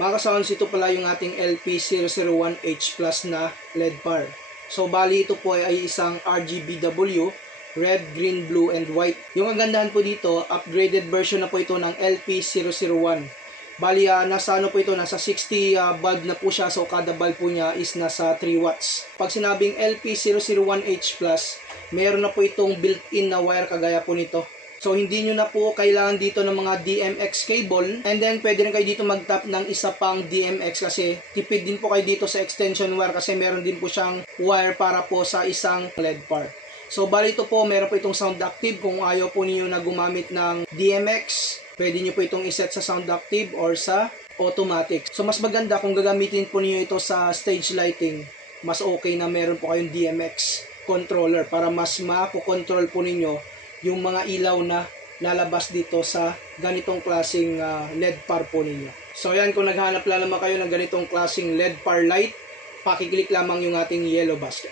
Mga kasounds, ito pala yung ating LP001H Plus na LED par. So bali ito po ay isang RGBW, red, green, blue, and white. Yung kagandahan po dito, upgraded version na po ito ng LP001. Bali nasa nasa 60 bulb na po siya, so kada bulb po niya is nasa 3 watts. Pag sinabing LP001H Plus, meron na po itong built-in na wire kagaya po nito. So hindi nyo na po kailangan dito ng mga DMX cable, and then pwede rin kayo dito mag-tap ng isa pang DMX kasi tipid din po kayo dito sa extension wire kasi meron din po siyang wire para po sa isang LED par. So bali ito po, meron po itong sound active. Kung ayaw po niyo na gumamit ng DMX, pwede niyo po itong iset sa sound active or sa automatic. So mas maganda kung gagamitin po niyo ito sa stage lighting, mas okay na meron po kayong DMX controller para mas mako-control po ninyo yung mga ilaw na lalabas dito sa ganitong klaseng LED par po ninyo. So yan, kung naghanap lang naman kayo ng ganitong klaseng LED par light, pakiclick lamang yung ating yellow basket.